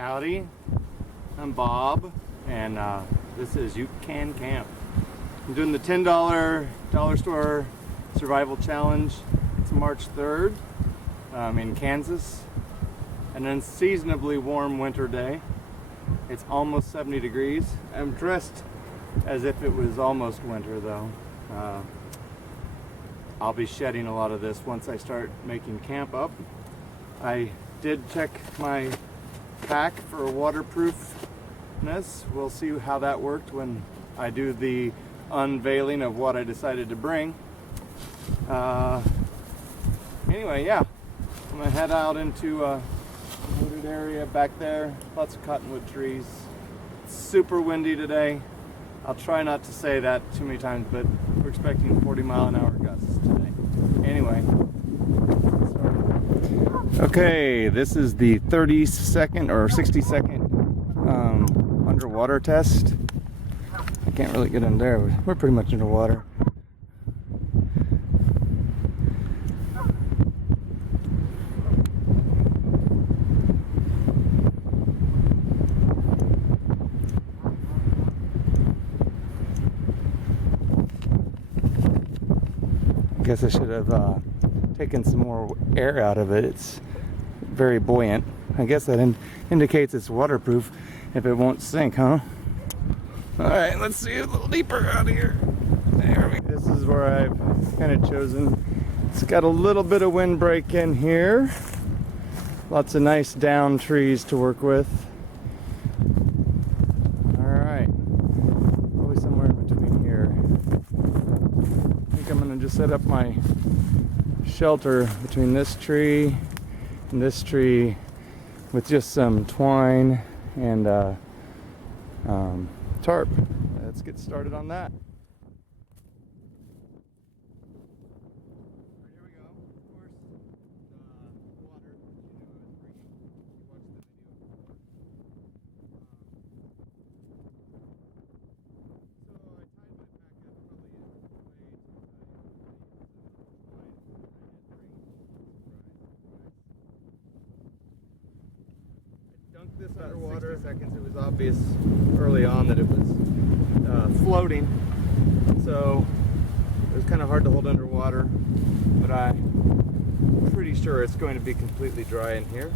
Howdy, I'm Bob, and this is You Can Camp. I'm doing the $10 dollar store survival challenge. It's March 3rd in Kansas, an unseasonably warm winter day. It's almost 70 degrees. I'm dressed as if it was almost winter though. I'll be shedding a lot of this once I start making camp up. I did check my pack for waterproofness. We'll see how that worked when I do the unveiling of what I decided to bring. Anyway, yeah, I'm gonna head out into a wooded area back there. Lots of cottonwood trees. It's super windy today. I'll try not to say that too many times, but we're expecting 40-mile-an-hour gusts today. Anyway. Okay, this is the 30-second or 60-second underwater test. I can't really get in there. We're pretty much underwater. I guess I should have taken some more air out of it. It's very buoyant. I guess that indicates it's waterproof if it won't sink, huh? Alright, let's see a little deeper out here. There we go. This is where I've kind of chosen. It's got a little bit of windbreak in here. Lots of nice down trees to work with. Alright. Probably somewhere in between here. I think I'm going to just set up my shelter between this tree and this tree with just some twine and tarp. Let's get started on that. Here we go. Of course, the water, is free. You watched the video before. So I tied my pack up probably way too tight. Dunked this underwater. 60 seconds. It was obvious early on that it was floating, so it was kind of hard to hold underwater, but I'm pretty sure it's going to be completely dry in here.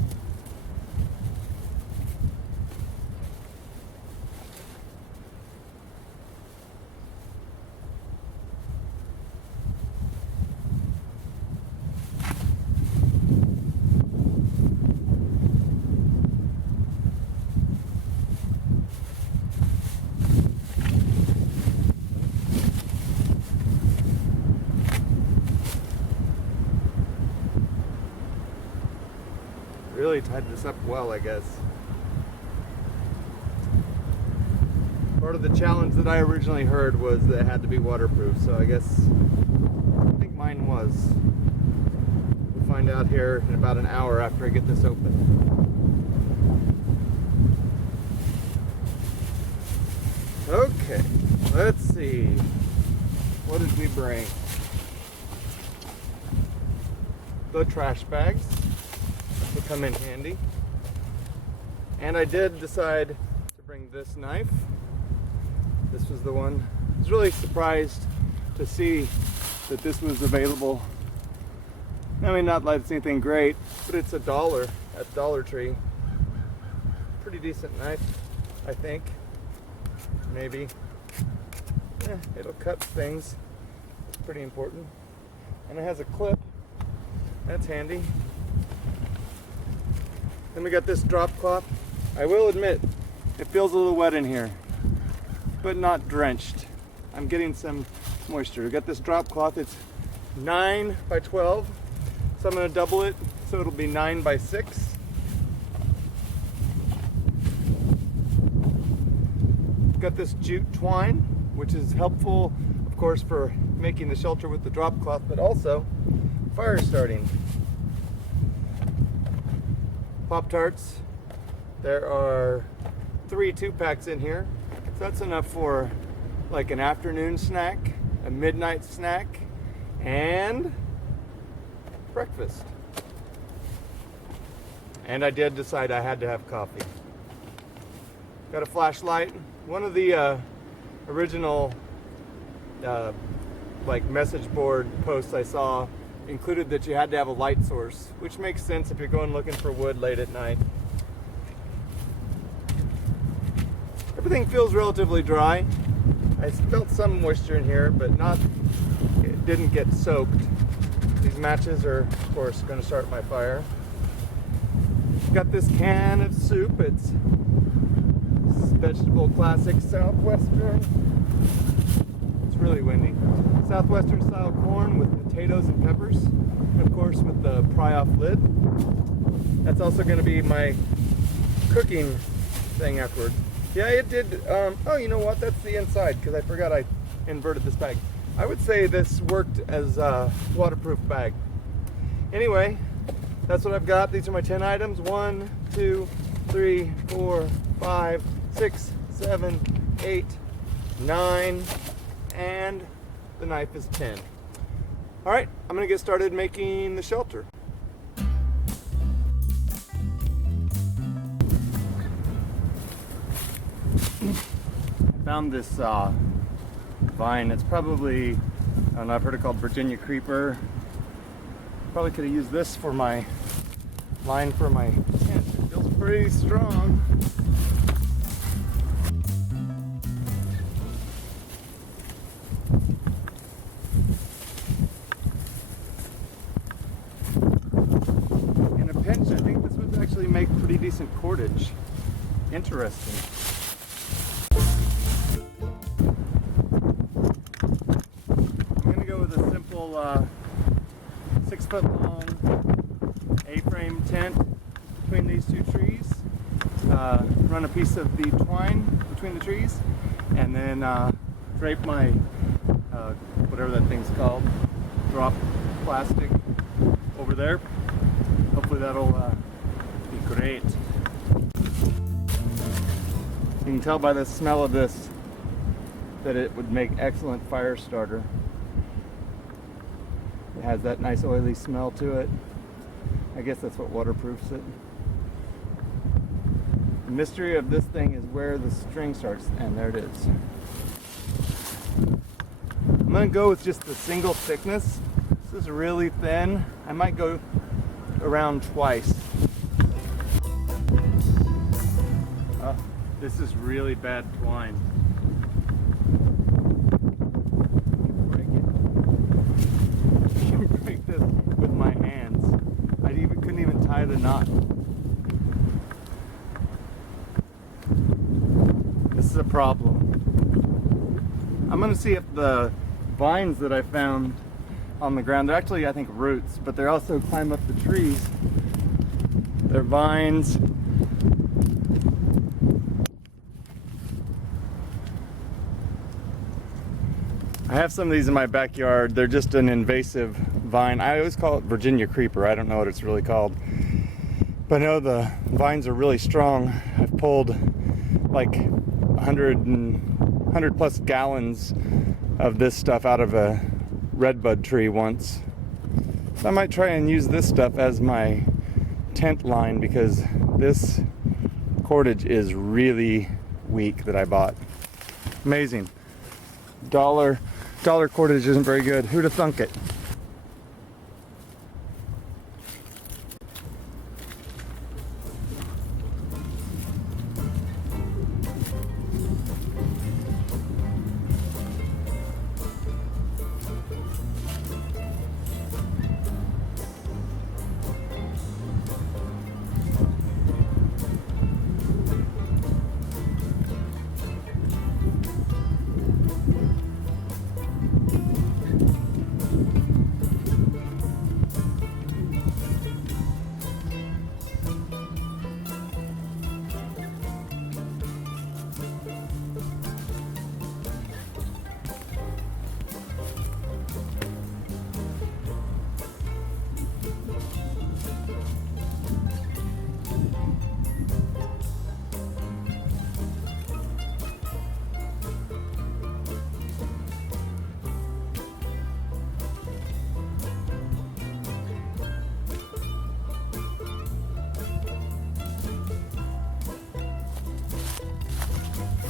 Really tied this up well, I guess. Part of the challenge that I originally heard was that it had to be waterproof, so I guess I think mine was. We'll find out here in about an hour after I get this open. Okay, let's see. What did we bring? The trash bags will come in handy. And I did decide to bring this knife. This was the one. I was really surprised to see that this was available. I mean, not like it's anything great, but it's $1 at Dollar Tree. Pretty decent knife, I think. Maybe. Yeah, it'll cut things. It's pretty important. And it has a clip. That's handy. Then we got this drop cloth. I will admit, it feels a little wet in here, but not drenched. I'm getting some moisture. We got this drop cloth. It's 9 by 12, so I'm going to double it, so it'll be 9 by 6. Got this jute twine, which is helpful, of course, for making the shelter with the drop cloth, but also fire starting. Pop-Tarts. There are 3 2-packs in here, so that's enough for like an afternoon snack, a midnight snack, and breakfast. And I did decide I had to have coffee. Got a flashlight. One of the original like message board posts I saw included that you had to have a light source, which makes sense if you're going looking for wood late at night. Everything feels relatively dry. I felt some moisture in here, but it didn't get soaked. These matches are, of course, going to start my fire. Got this can of soup. It's vegetable classic Southwestern. It's really windy. Southwestern style corn with potatoes and peppers. And of course with the pry-off lid. That's also going to be my cooking thing afterward. Yeah, it did. Oh, you know what? That's the inside, because I forgot I inverted this bag. I would say this worked as a waterproof bag. Anyway, that's what I've got. These are my 10 items. 1, 2, 3, 4, 5, 6, 7, 8, 9, and the knife is 10. All right, I'm gonna get started making the shelter. I found this vine. It's probably, I don't know, I've heard it called Virginia creeper. Probably could have used this for my line for my tent. It feels pretty strong. In a pinch, I think this would actually make pretty decent cordage. Interesting. I'm gonna go with a simple 6-foot long A-frame tent between these two trees. Run a piece of the twine between the trees, and then drape my whatever that thing's called, drop plastic over there. Hopefully that'll be great. You can tell by the smell of this that it would make excellent fire starter. It has that nice oily smell to it. I guess that's what waterproofs it. The mystery of this thing is where the string starts, and there it is. I'm gonna go with just the single thickness. This is really thin. I might go around twice. This is really bad twine. Break it. I can break this with my hands. Couldn't even tie the knot. This is a problem. I'm gonna see if the vines that I found on the ground, they're actually, I think, roots, but they also climb up the trees. They're vines. I have some of these in my backyard. They're just an invasive vine. I always call it Virginia creeper. I don't know what it's really called. But I know the vines are really strong. I've pulled like 100 plus gallons of this stuff out of a redbud tree once. So I might try and use this stuff as my tent line, because this cordage is really weak that I bought. Amazing. Dollar cordage isn't very good. Who'd have thunk it?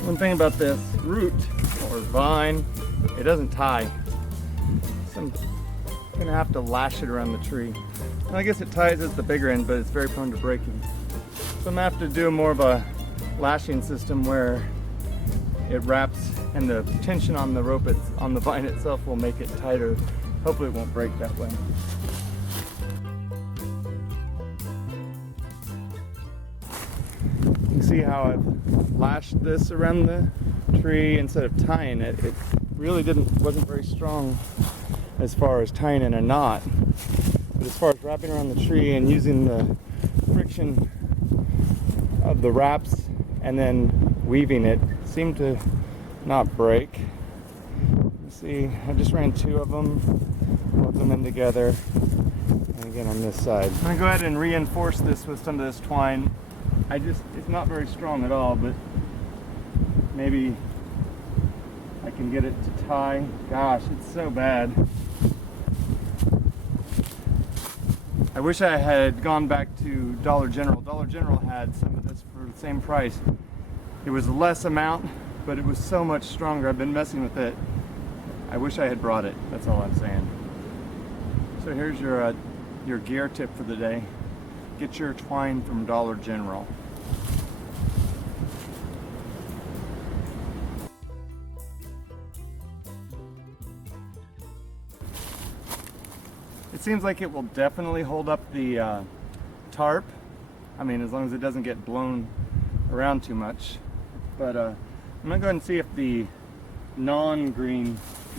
One thing about this root or vine, it doesn't tie. So I'm gonna have to lash it around the tree. And I guess it ties at the bigger end, but it's very prone to breaking. So I'm gonna have to do more of a lashing system where it wraps and the tension on the rope, on the vine itself will make it tighter. Hopefully it won't break that way. You can see how I've lashed this around the tree instead of tying it. It really wasn't very strong as far as tying in a knot. But as far as wrapping around the tree and using the friction of the wraps and then weaving it, seemed to not break. You see, I just ran 2 of them, put them in together, and again on this side. I'm gonna go ahead and reinforce this with some of this twine. It's not very strong at all, but maybe I can get it to tie. Gosh, it's so bad. I wish I had gone back to Dollar General. Dollar General had some of this for the same price. It was less amount, but it was so much stronger. I've been messing with it. I wish I had brought it. That's all I'm saying. So here's your gear tip for the day. Get your twine from Dollar General. It seems like it will definitely hold up the tarp. I mean, as long as it doesn't get blown around too much. But I'm gonna go ahead and see if the non-green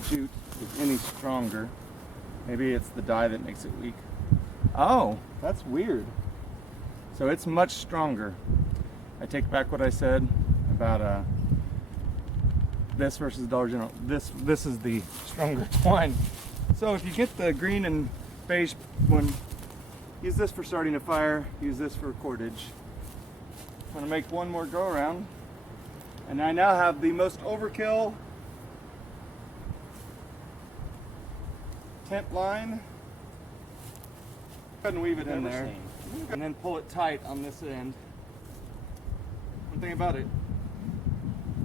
jute is any stronger. Maybe it's the dye that makes it weak. Oh, that's weird. So it's much stronger. I take back what I said about this versus Dollar General. This is the stronger twine. So if you get the green and beige one, use this for starting a fire, use this for cordage. I'm gonna make one more go around. And I now have the most overkill tent line. Go ahead and weave it in there. And then pull it tight on this end. One thing about it,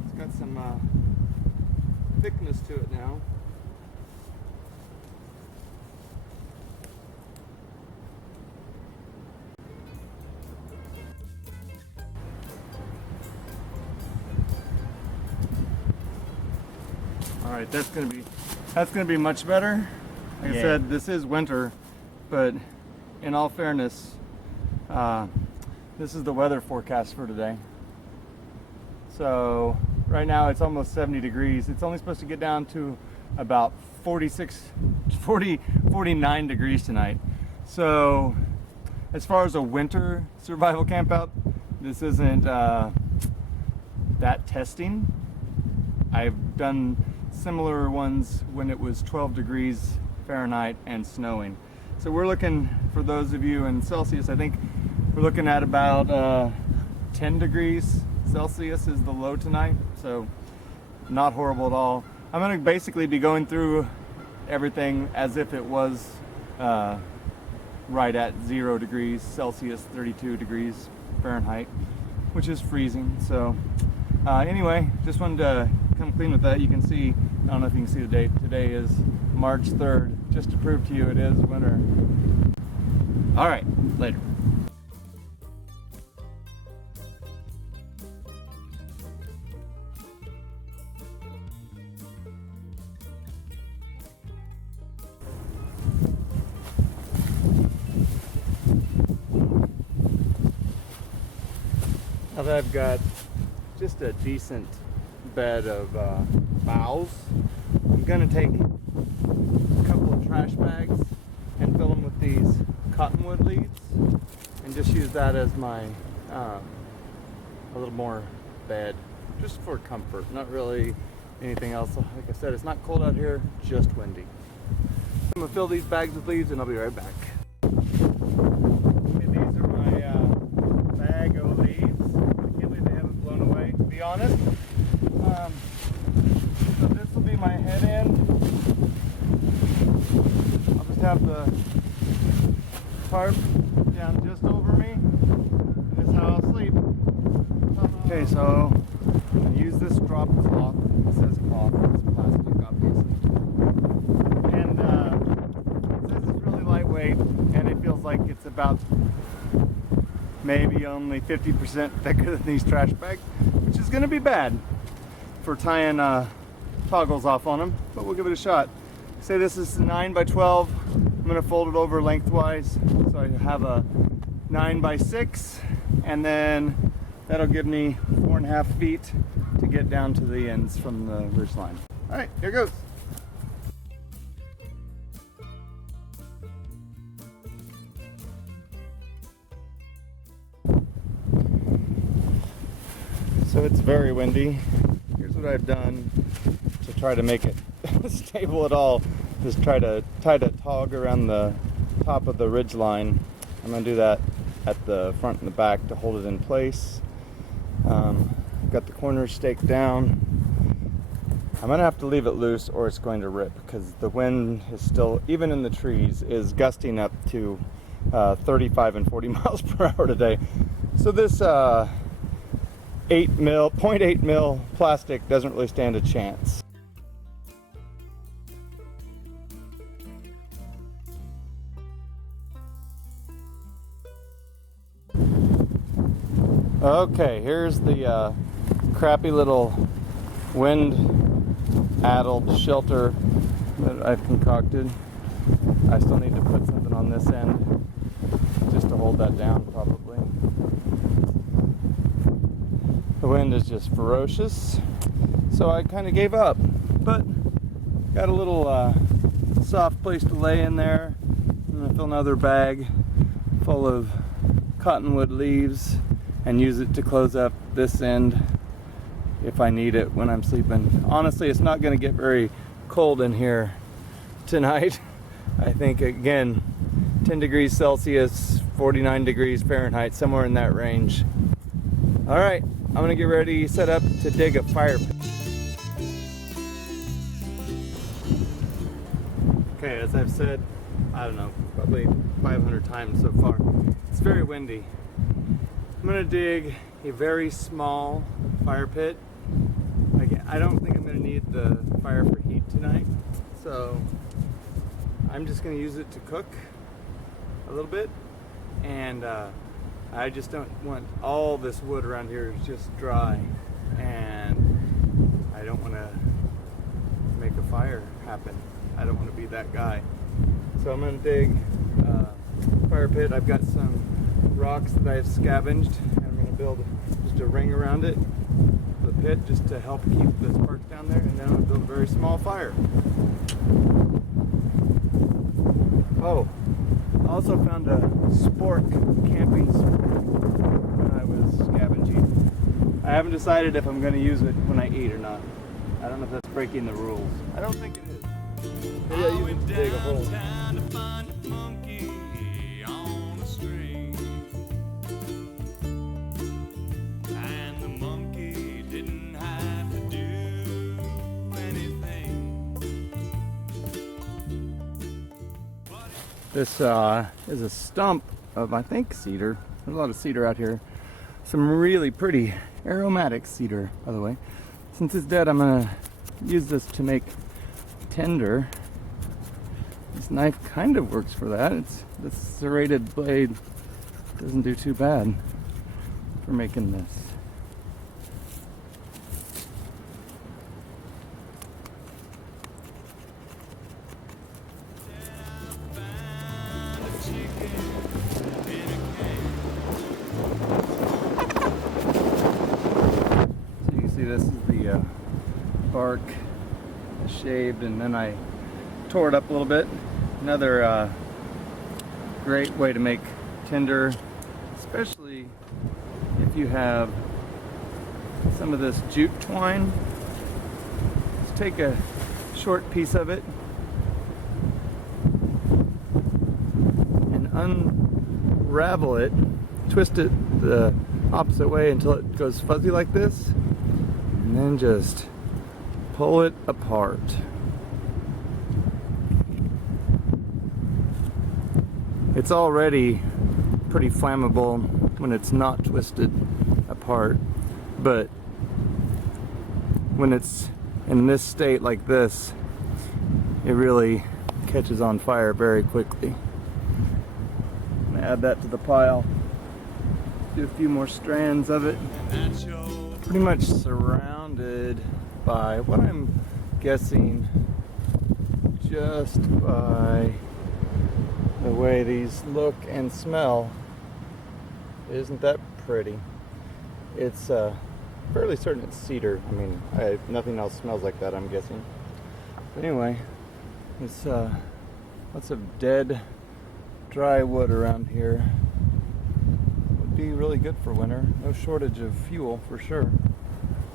it's got some thickness to it now. All right, that's gonna be much better. Like I said, this is winter, but in all fairness, this is the weather forecast for today. So right now it's almost 70 degrees. It's only supposed to get down to about 49 degrees tonight. So as far as a winter survival camp out, this isn't that testing. I've done similar ones when it was 12 degrees Fahrenheit and snowing. So we're looking, for those of you in Celsius, I think we're looking at about 10 degrees Celsius is the low tonight. So not horrible at all. I'm gonna basically be going through everything as if it was right at 0 degrees Celsius, 32 degrees Fahrenheit, which is freezing. So anyway, just wanted to come clean with that. You can see, I don't know if you can see the date. Today is March 3rd, just to prove to you it is winter. All right, later. Now that I've got just a decent bed of boughs, I'm gonna take a couple of trash bags and fill them with these cottonwood leaves and just use that as my a little more bed, just for comfort, not really anything else. Like I said, it's not cold out here, just windy. I'm gonna fill these bags with leaves and I'll be right back. Okay, these are my bag of leaves. I can't believe they haven't blown away, to be honest. So this will be my head end. I'll just have the tarp down just over me. This is how I'll sleep. Okay, so I'm gonna use use this drop cloth. It says cloth, it's plastic obviously. And it says it's really lightweight, and it feels like it's about maybe only 50% thicker than these trash bags, which is going to be bad for tying toggles off on them, but we'll give it a shot. Say this is 9 by 12. I'm going to fold it over lengthwise so I have a 9 by 6, and then that'll give me 4.5 feet to get down to the ends from the ridge line. All right, here goes. So it's very windy. Here's what I've done to try to make it stable at all. Just try to tie the tog around the top of the ridge line. I'm going to do that at the front and the back to hold it in place. Got the corners staked down. I'm going to have to leave it loose or it's going to rip because the wind is still, even in the trees, is gusting up to 35 and 40 miles per hour today. So this 0.8 mil plastic doesn't really stand a chance. Okay, here's the crappy little wind-addled shelter that I've concocted. I still need to put something on this end just to hold that down probably. The wind is just ferocious, so I kind of gave up, but got a little soft place to lay in there. I'm going to fill another bag full of cottonwood leaves and use it to close up this end if I need it when I'm sleeping. Honestly, it's not going to get very cold in here tonight. I think, again, 10 degrees Celsius, 49 degrees Fahrenheit, somewhere in that range. All right, I'm going to get ready, set up to dig a fire pit. Okay, as I've said, I don't know, probably 500 times so far, it's very windy. I'm going to dig a very small fire pit. Again, I don't think I'm going to need the fire for heat tonight, so I'm just going to use it to cook a little bit, and I just don't want all this wood around here is just dry, and I don't want to make a fire happen. I don't want to be that guy. So I'm going to dig a fire pit. I've got some rocks that I've scavenged, and I'm going to build just a ring around it, the pit, just to help keep the sparks down there, and then I'm going to build a very small fire. Oh, I also found a spork, camping spork, when I was scavenging. I haven't decided if I'm going to use it when I eat or not. I don't know if that's breaking the rules. I don't think it is. Maybe I use it to dig a hole. This is a stump of, I think, cedar. There's a lot of cedar out here. Some really pretty aromatic cedar, by the way. Since it's dead, I'm going to use this to make tinder. This knife kind of works for that. This serrated blade doesn't do too bad for making this. This is the bark shaved, and then I tore it up a little bit. Another great way to make tinder, especially if you have some of this jute twine. Just take a short piece of it and unravel it, twist it the opposite way until it goes fuzzy like this, and then just pull it apart. It's already pretty flammable when it's not twisted apart, but when it's in this state like this, it really catches on fire very quickly. I'm gonna add that to the pile. Do a few more strands of it. Pretty much surrounded by what I'm guessing, just by the way these look and smell. Isn't that pretty? It's fairly certain it's cedar. I mean, nothing else smells like that, I'm guessing. But anyway, it's lots of dead, dry wood around here. Would be really good for winter. No shortage of fuel for sure.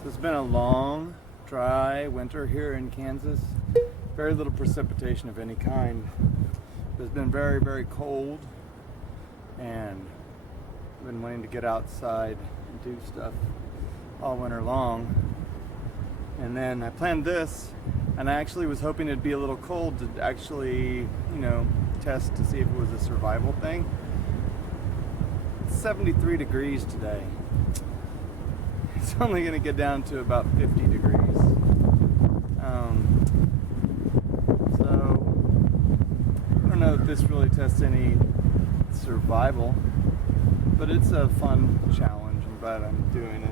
So it's been a long, dry winter here in Kansas. Very little precipitation of any kind. It's been very, very cold, and I've been wanting to get outside and do stuff all winter long. And then I planned this, and I actually was hoping it'd be a little cold to actually, you know, test to see if it was a survival thing. It's 73 degrees today. It's only gonna get down to about 50 degrees. So I don't know if this really tests any survival, but it's a fun challenge. I'm glad I'm doing it.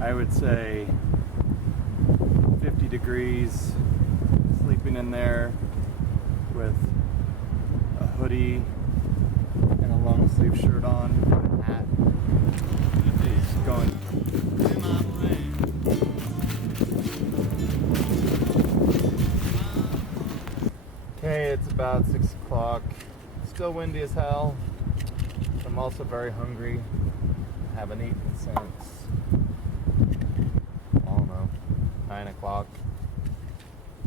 I would say 50 degrees, sleeping in there with a hoodie and a long sleeve shirt on, and a hat. Just going. Okay, it's about 6 o'clock. Still windy as hell. I'm also very hungry. Haven't eaten since, I don't know, 9 o'clock.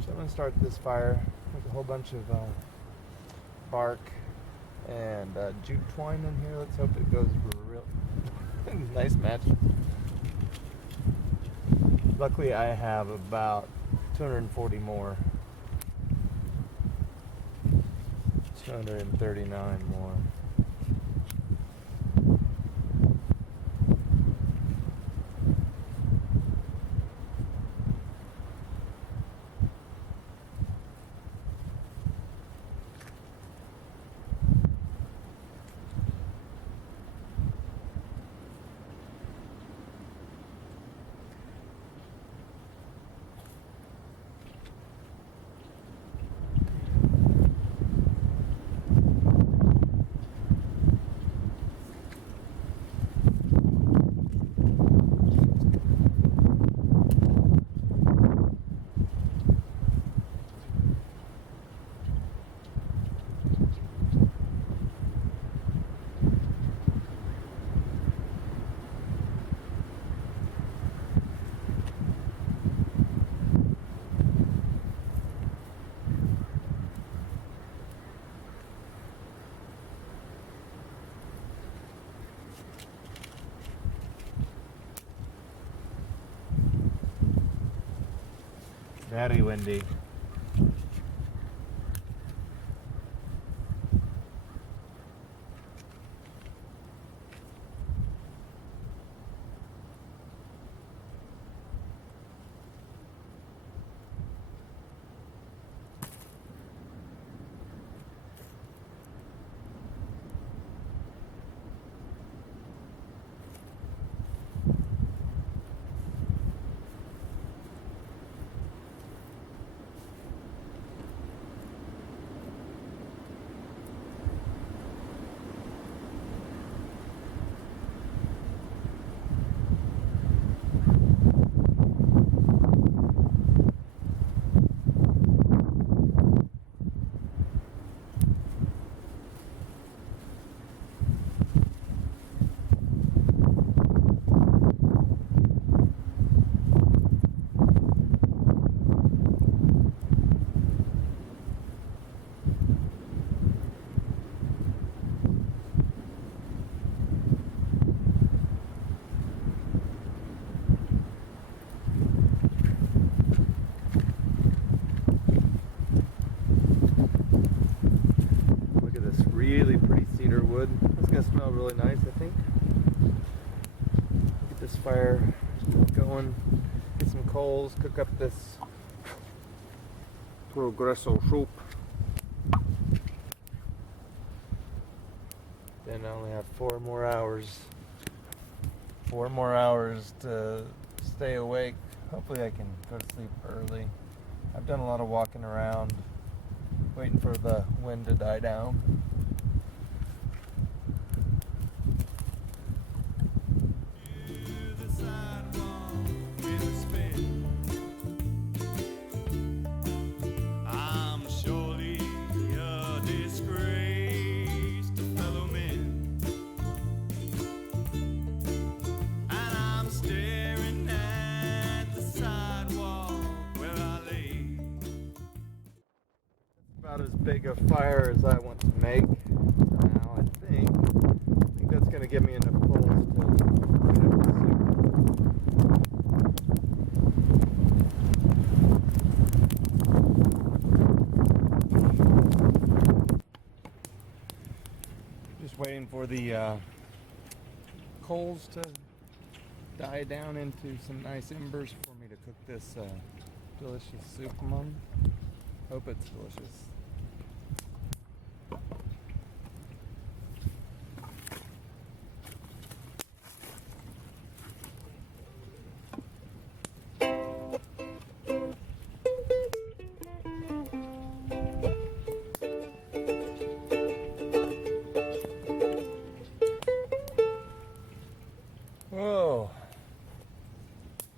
So I'm gonna start this fire with a whole bunch of bark and jute twine in here. Let's hope it goes real nice match. Luckily I have about 240 more. 239 more. Very windy. Really pretty cedar wood. It's gonna smell really nice, I think. Get this this fire going, get some coals, cook up this progresso soup. Then I only have 4 more hours. 4 more hours to stay awake. Hopefully I can go to sleep early. I've done a lot of walking around, waiting for the wind to die down. About as big a fire as I want to make. Now I think that's going to give me enough coals to get up the soup. Just waiting for the coals to die down into some nice embers for me to cook this delicious soup among. Hope it's delicious. Whoa.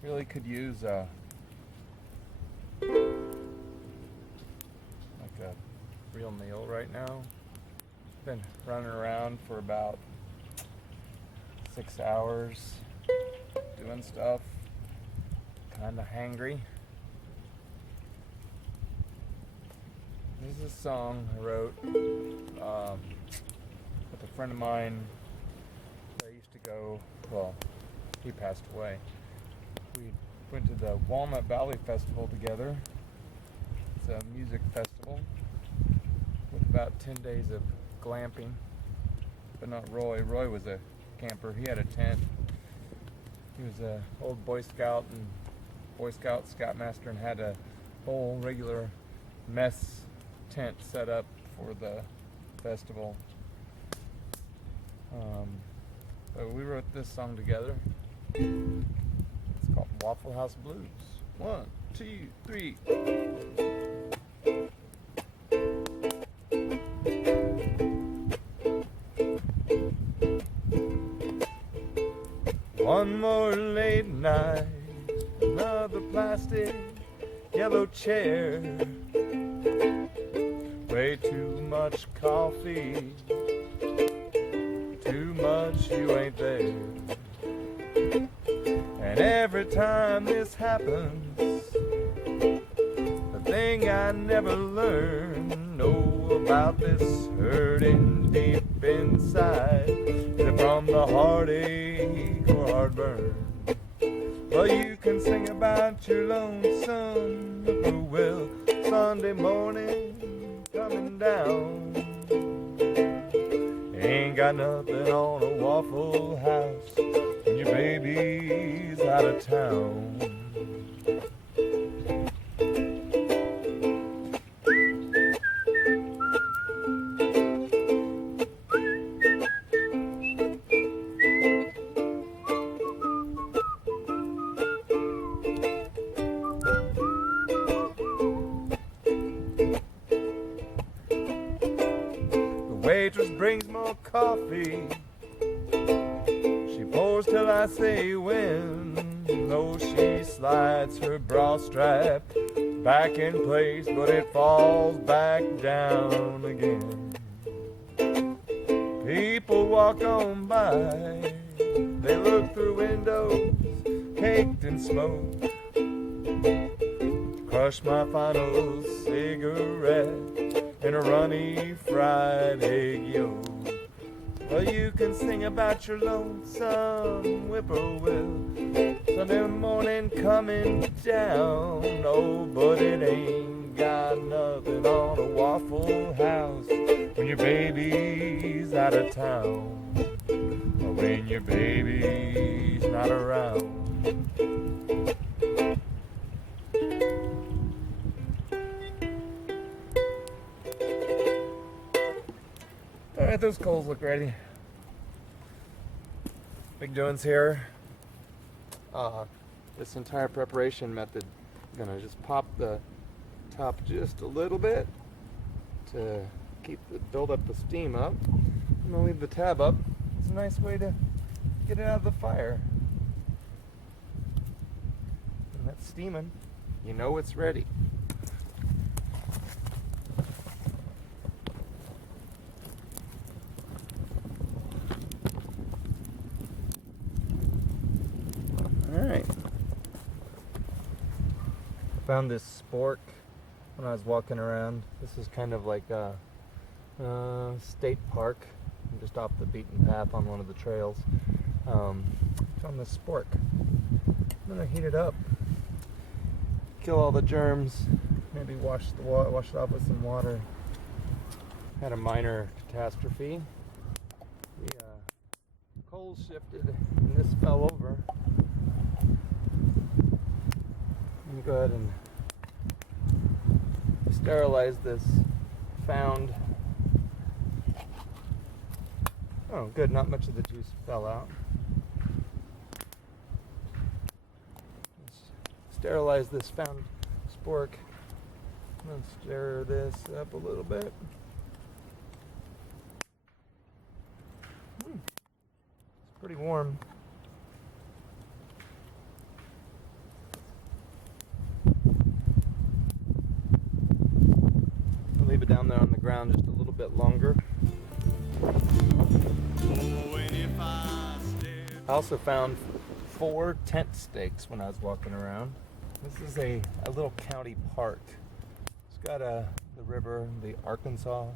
Really could use a real meal right now. Been running around for about 6 hours doing stuff. Kinda hangry. This is a song I wrote with a friend of mine. I used to go, well, he passed away. We went to the Walnut Valley Festival together. It's a music festival with about 10 days of glamping, but not Roy. Roy was a camper. He had a tent. He was an old Boy Scout and Scoutmaster, and had a whole regular mess tent set up for the festival. But we wrote this song together. It's called Waffle House Blues. 1, 2, 3. One more late night, another plastic yellow chair, way too much coffee, too much you ain't there. And every time this happens, the thing I never learned, know about this hurting deep inside, either from the heartache or heartburn. Well, you can sing about your lonesome whippoorwill Sunday morning coming down. Ain't got nothing on a Waffle House when your baby's out of town. Waitress brings more coffee. She pours till I say when. Though she slides her bra strap back in place, but it falls back down again. People walk on by. They look through windows caked in smoke. Crush my final cigarette in a runny fried egg yolk. Well, you can sing about your lonesome whippoorwill Sunday morning coming down. Oh, but it ain't got nothing on a Waffle House when your baby's out of town, or when your baby's not a row. Alright, those coals look ready. Big Jones here. This entire preparation method, I'm gonna just pop the top just a little bit to build up the steam up. I'm gonna leave the tab up. It's a nice way to get it out of the fire. And that's steaming. You know it's ready. Alright. Found this spork when I was walking around. This is kind of like a state park, just off the beaten path on one of the trails. Found this spork. I'm gonna heat it up, kill all the germs, maybe wash it off with some water. Had a minor catastrophe. The coals shifted and this fell over. Let me go ahead and sterilize this found. Oh, good, not much of the juice fell out. Let's sterilize this found spork. I'm going to stir this up a little bit. It's pretty warm. I'll leave it down there on the ground just a little bit longer. I also found 4 tent stakes when I was walking around. This is a little county park. It's got the river, the Arkansas.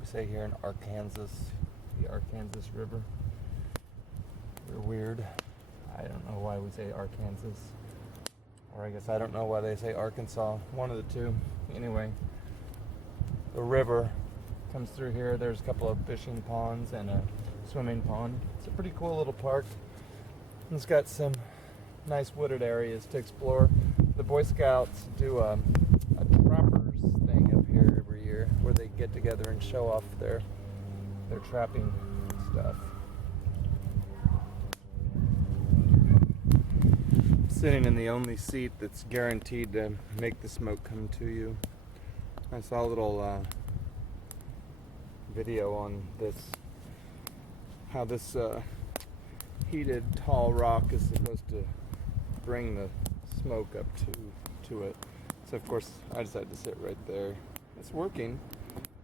We say here in Arkansas, the Arkansas River. We're weird. I don't know why we say Arkansas. Or I guess I don't know why they say Arkansas. One of the two. Anyway, the river comes through here. There's a couple of fishing ponds and a swimming pond. It's a pretty cool little park. It's got some nice wooded areas to explore. The Boy Scouts do a trappers thing up here every year where they get together and show off their trapping stuff. I'm sitting in the only seat that's guaranteed to make the smoke come to you. I saw a little video on this, how this heated tall rock is supposed to bring the smoke up to it. So of course I decided to sit right there. It's working.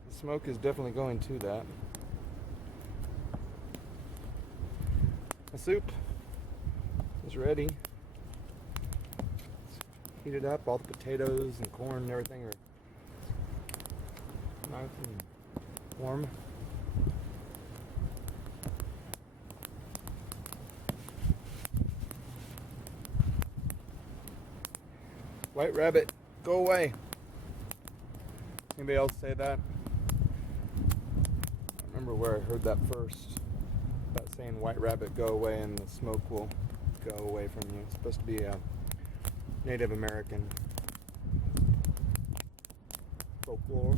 The smoke is definitely going to that. The soup is ready. It's heated up. All the potatoes and corn and everything are nice and warm. White rabbit, go away. Anybody else say that? I remember where I heard that first, about saying white rabbit, go away, and the smoke will go away from you. It's supposed to be a Native American folklore.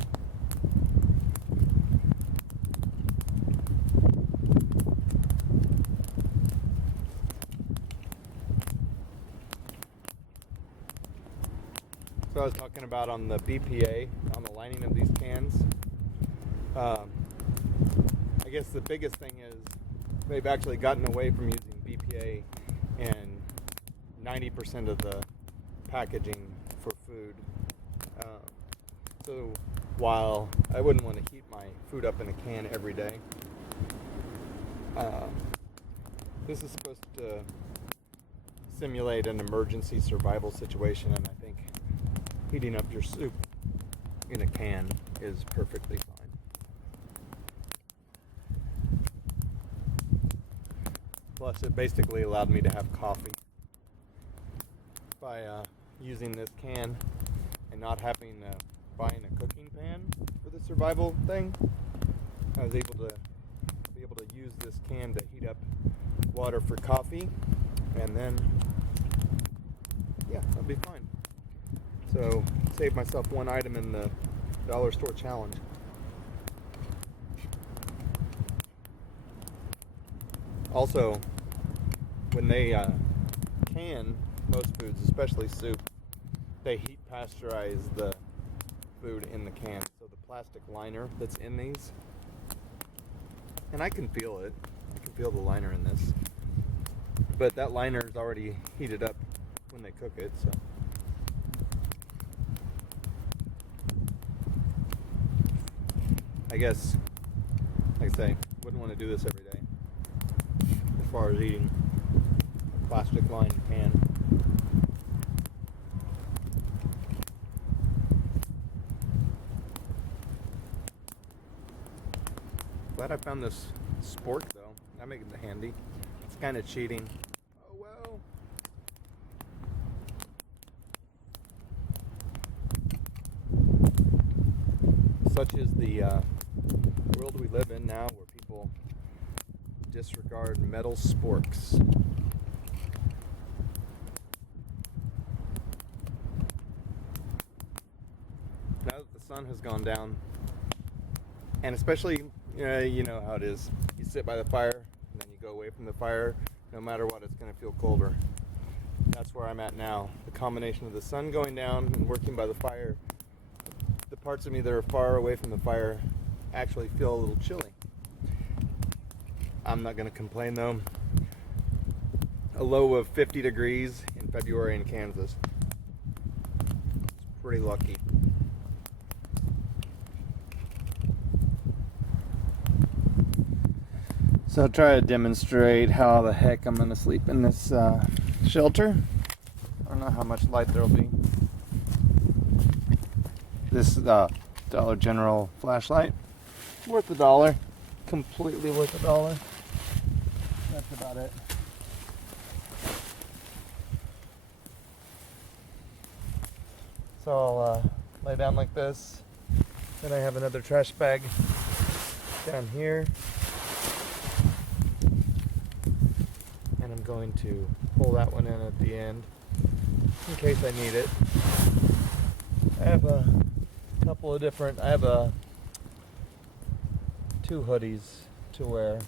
So I was talking about on the BPA, on the lining of these cans. I guess the biggest thing is they've actually gotten away from using BPA in 90% of the packaging for food. So while I wouldn't want to heat my food up in a can every day, this is supposed to simulate an emergency survival situation, and I think heating up your soup in a can is perfectly fine. Plus, it basically allowed me to have coffee by using this can and not having buying a cooking pan for the survival thing. I was able to use this can to heat up water for coffee, and then yeah, I'll be fine. So save myself one item in the dollar store challenge. Also, when they can most foods, especially soup, they heat pasteurize the food in the can. So the plastic liner that's in these, and I can feel it. I can feel the liner in this. But that liner is already heated up when they cook it, so. I guess, like I say, wouldn't want to do this every day as far as eating a plastic lined pan. Glad I found this spork though. I make it handy. It's kind of cheating. Oh well. Such is the world we live in now, where people disregard metal sporks. Now that the sun has gone down, and especially, you know how it is. You sit by the fire, and then you go away from the fire. No matter what, it's going to feel colder. That's where I'm at now. The combination of the sun going down and working by the fire, the parts of me that are far away from the fire actually feel a little chilly. I'm not going to complain though. A low of 50 degrees in February in Kansas. It's pretty lucky. So I'll try to demonstrate how the heck I'm going to sleep in this shelter. I don't know how much light there'll be. This Dollar General flashlight, worth $1. Completely worth $1. That's about it. So I'll lay down like this. Then I have another trash bag down here. And I'm going to pull that one in at the end in case I need it. I have a couple of different, I have 2 hoodies to wear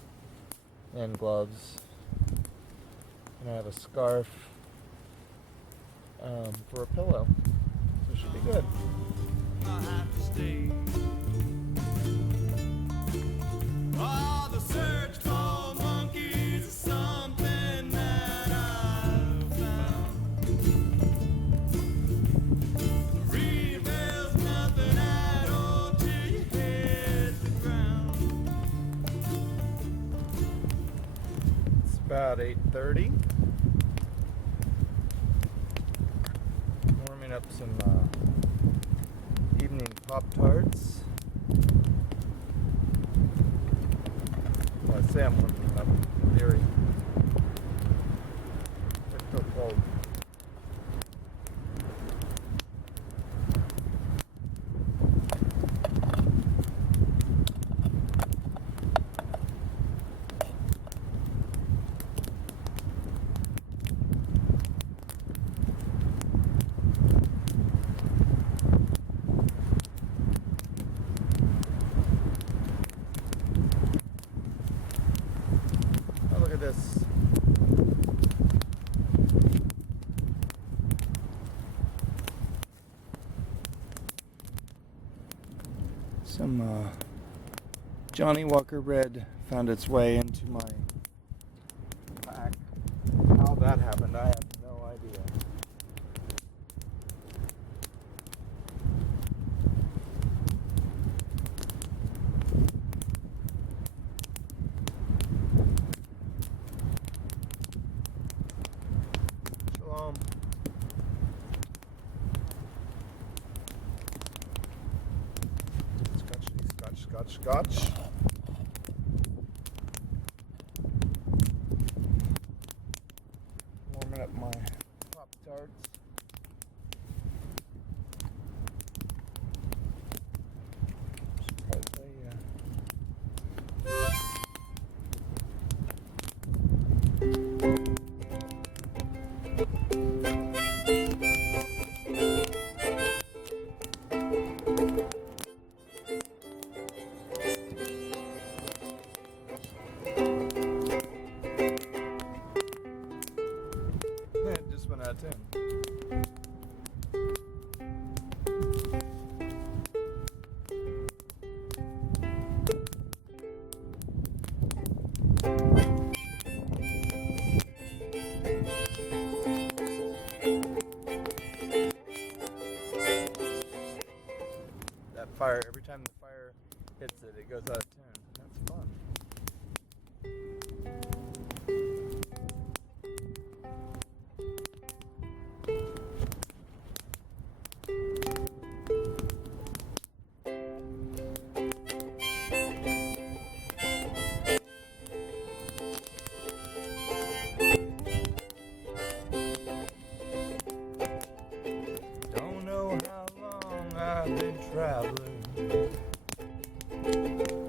and gloves. And I have a scarf for a pillow. So it should be good. I have to stay. Oh, the search for monkeys is something that I've found. Read there's nothing at all till you hit the ground. It's about 8:30. Warming up some evening Pop-Tarts. Well, I say I'm warming up, in theory. It's still cold. This. Some Johnny Walker Red found its way into my pack. How that happened, I have no idea. Scotch. Warming up my Pop-Tarts. fire, every time the fire hits it, it goes out of tune. That's fun. Don't know how long I've been traveling.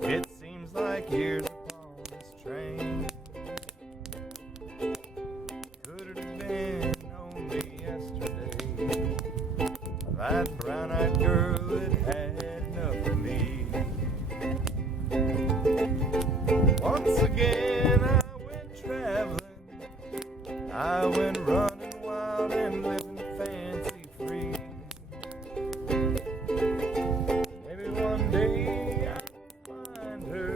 It seems like years upon this train. Could it have been only yesterday? That brown-eyed girl that had enough of me. Once again I went traveling. I went running wild and living fancy free. Maybe one day I'll find her.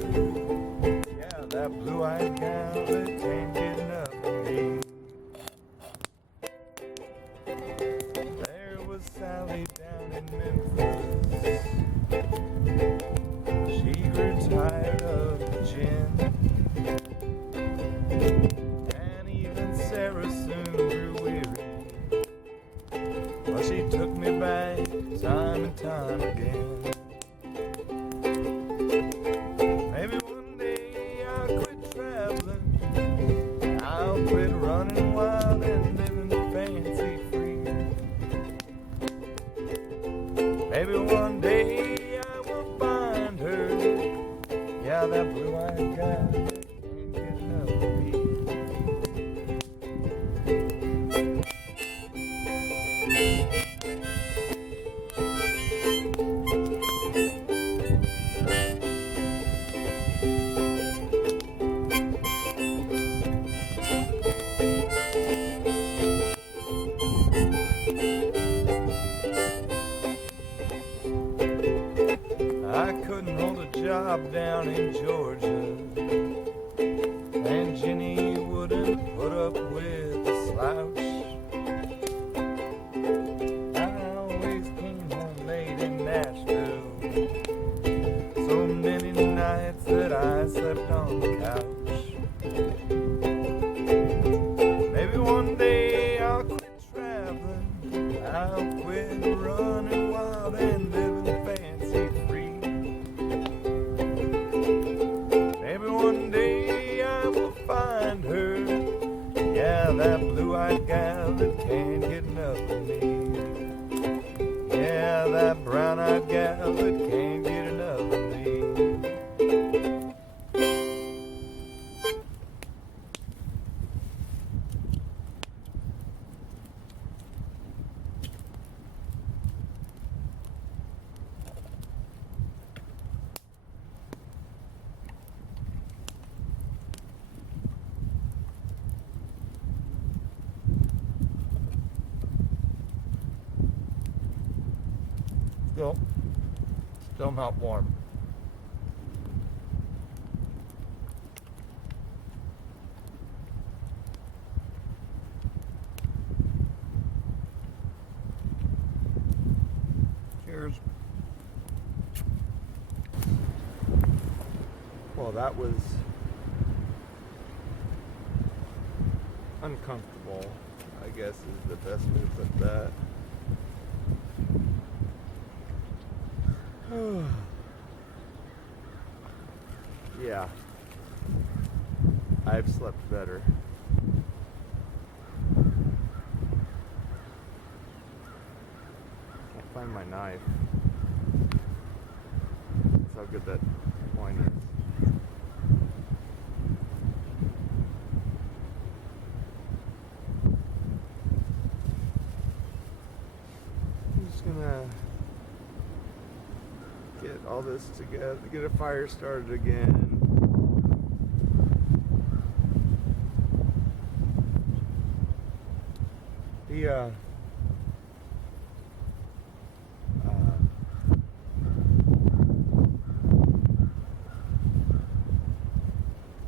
Yeah, that blue-eyed gal that can't get enough of me. There was Sally down in Memphis. She grew tired of the gin. And even Sarah soon grew weary. Well, she took me back time and time again. Maybe one day I'll quit traveling. I'll quit running wild and living fancy free. Maybe one day I will find her. Yeah, that blue-eyed guy that can't get enough of me. I couldn't hold a job down in Georgia, and Jenny wouldn't put up with the slouch. I always came home late in Nashville, so many nights that I slept on the couch. Maybe one day I'll quit traveling. I'll quit running wild and living fancy free. Maybe one day I will find her. Yeah, that blue-eyed gal that can't get enough of me. Yeah, that brown-eyed gal that can't get enough of me. Still not warm. Cheers. Well, that was uncomfortable, I guess is the best way to put that. Yeah, I've slept better. Can't find my knife. That's how good that wine is. I'm just gonna get all this together, get a fire started again. The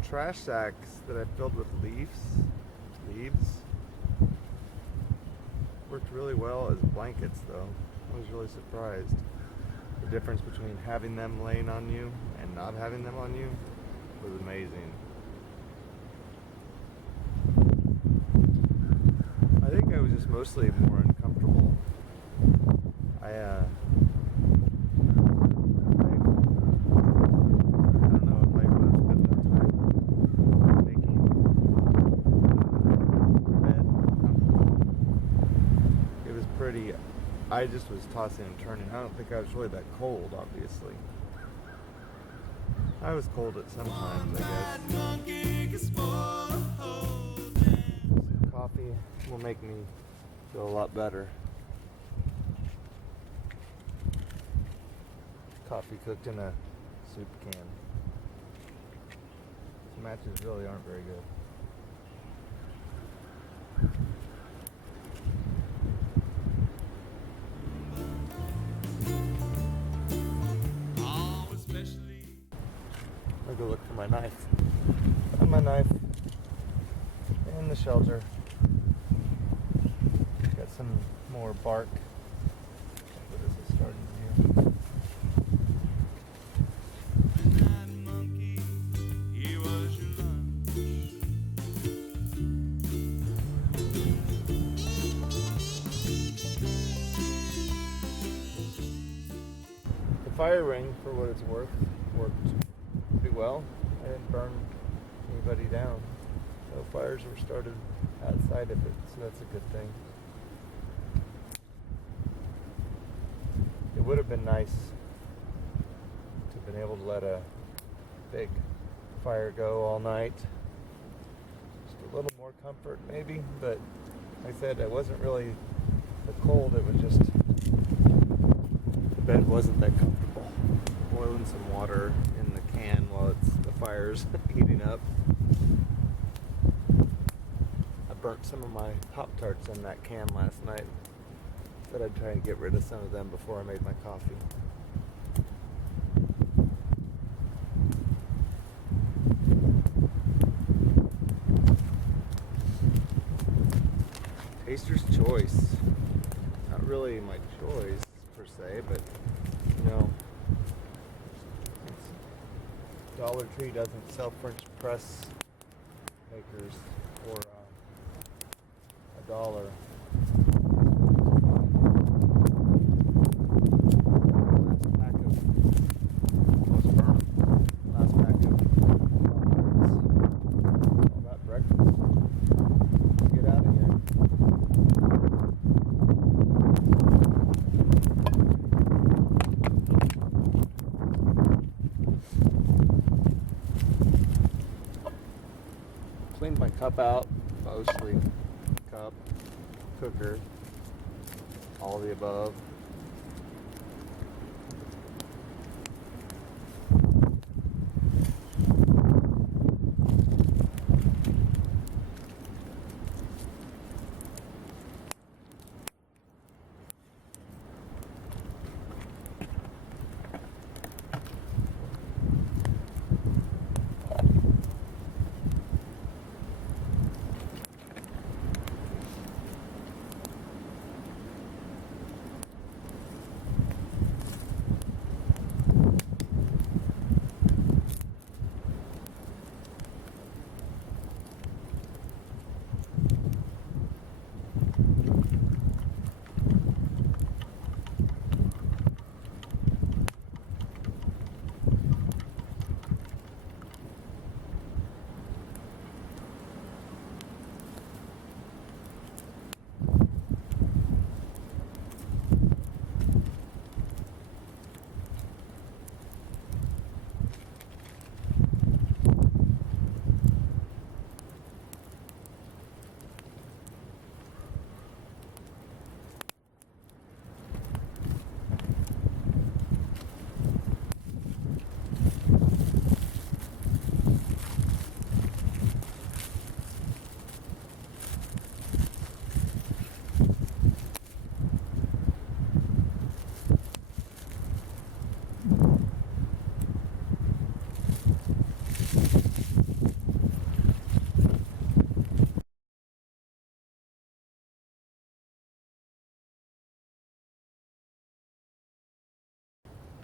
trash sacks that I filled with leaves worked really well as blankets though. I was really surprised. The difference between having them laying on you and not having them on you was amazing. I think I was just mostly more uncomfortable. I don't know if I would have spent that time making bed comfortable. It was pretty. I just was tossing and turning. I don't think I was really that cold, obviously. I was cold at some times, I guess. Some coffee will make me feel a lot better. Coffee cooked in a soup can. These matches really aren't very good. I'll go look for my knife. Found my knife in the shelter. Got some more bark. What is it starting here? The fire ring, for what it's worth, worked pretty well. I didn't burn anybody down. No fires were started outside of it, so that's a good thing. It would have been nice to have been able to let a big fire go all night. Just a little more comfort maybe, but like I said, it wasn't really the cold, it was just the bed wasn't that comfortable. Boiling some water in the can while the fire's heating up. I burnt some of my Pop-Tarts in that can last night. Said I'd try and get rid of some of them before I made my coffee. Taster's choice. Not really my choice per se, but you know, Dollar Tree doesn't sell French press makers for $1. Cleaned my cup out, mostly. Cup, cooker, all of the above.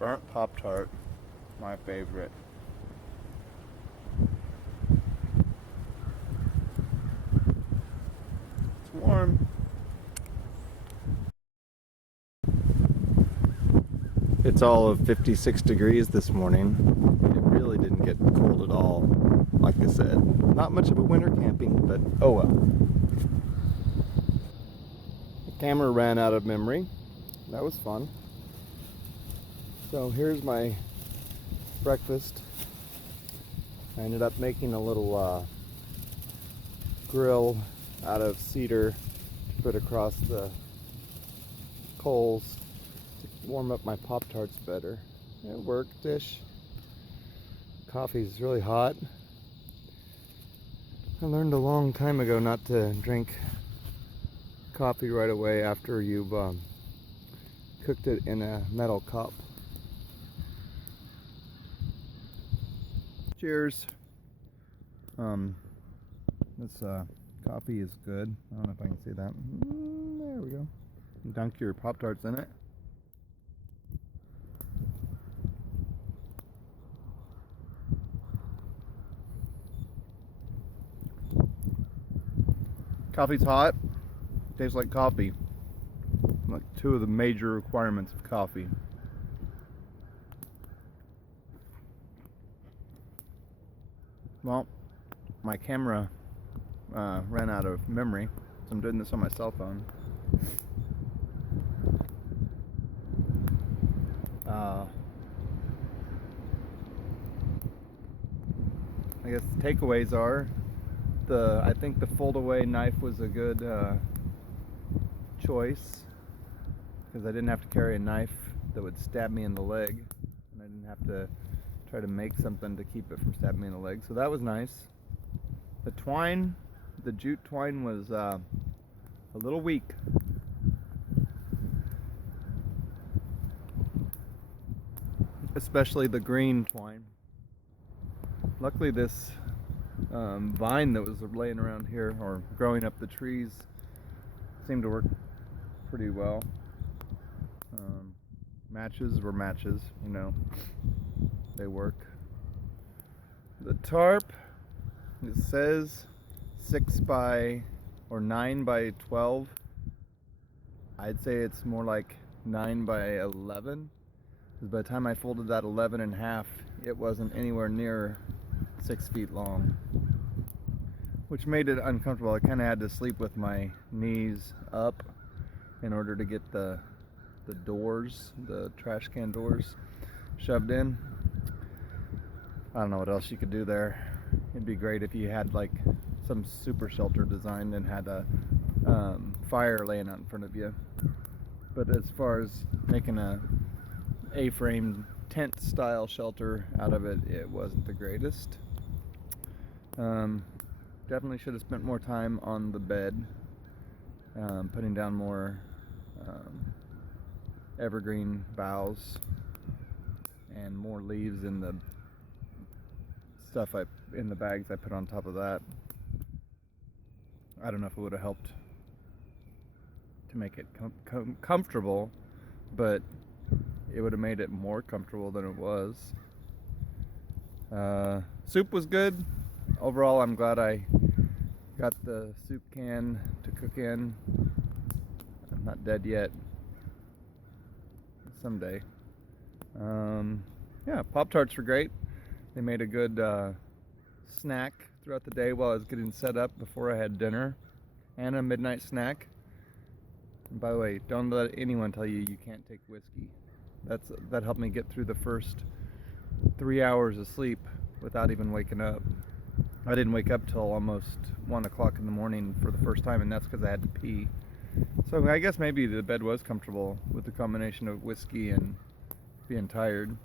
Burnt Pop-Tart, my favorite. It's warm. It's all of 56 degrees this morning. It really didn't get cold at all. Like I said, not much of a winter camping, but oh well. The camera ran out of memory. That was fun. So here's my breakfast. I ended up making a little grill out of cedar to put across the coals to warm up my Pop-Tarts better. It worked-ish. Coffee's really hot. I learned a long time ago not to drink coffee right away after you've cooked it in a metal cup. Cheers. This coffee is good. I don't know if I can see that. There we go. Dunk your Pop-Tarts in it. Coffee's hot. Tastes like coffee. Like two of the major requirements of coffee. Well, my camera ran out of memory, so I'm doing this on my cell phone. I guess the takeaways are I think the fold-away knife was a good choice because I didn't have to carry a knife that would stab me in the leg, and I didn't have to try to make something to keep it from stabbing me in the leg, so that was nice. The twine, the jute twine, was a little weak. Especially the green twine. Luckily this vine that was laying around here or growing up the trees seemed to work pretty well. Matches were matches, you know, they work. The tarp, it says 6 by or 9 by 12. I'd say it's more like 9 by 11. Because by the time I folded that 11 in half, it wasn't anywhere near 6 feet long, which made it uncomfortable. I kind of had to sleep with my knees up in order to get the doors, the trash can doors, shoved in. I don't know what else you could do there. It'd be great if you had like some super shelter designed and had a fire laying out in front of you. But as far as making a A-frame tent style shelter out of it, it wasn't the greatest. Definitely should have spent more time on the bed, putting down more evergreen boughs and more leaves in the stuff in the bags I put on top of that. I don't know if it would have helped to make it comfortable, but it would have made it more comfortable than it was. Soup was good. Overall, I'm glad I got the soup can to cook in. I'm not dead yet. Someday. Yeah, Pop-Tarts were great. They made a good snack throughout the day while I was getting set up before I had dinner, and a midnight snack. And by the way, don't let anyone tell you you can't take whiskey. That helped me get through the first 3 hours of sleep without even waking up. I didn't wake up till almost 1 o'clock in the morning for the first time, and that's because I had to pee. So I guess maybe the bed was comfortable with the combination of whiskey and being tired.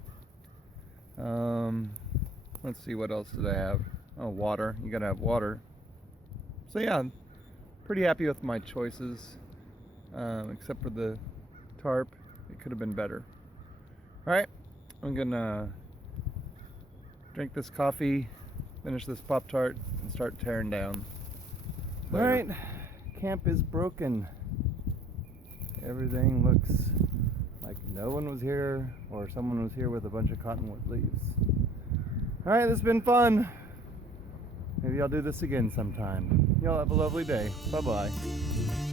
Let's see, what else did I have? Oh, water. You gotta have water. So yeah, I'm pretty happy with my choices, except for the tarp. It could have been better. Alright, I'm gonna drink this coffee, finish this Pop-Tart, and start tearing down. Alright, camp is broken. Everything looks like no one was here or someone was here with a bunch of cottonwood leaves. Alright, this has been fun. Maybe I'll do this again sometime. Y'all have a lovely day. Bye-bye.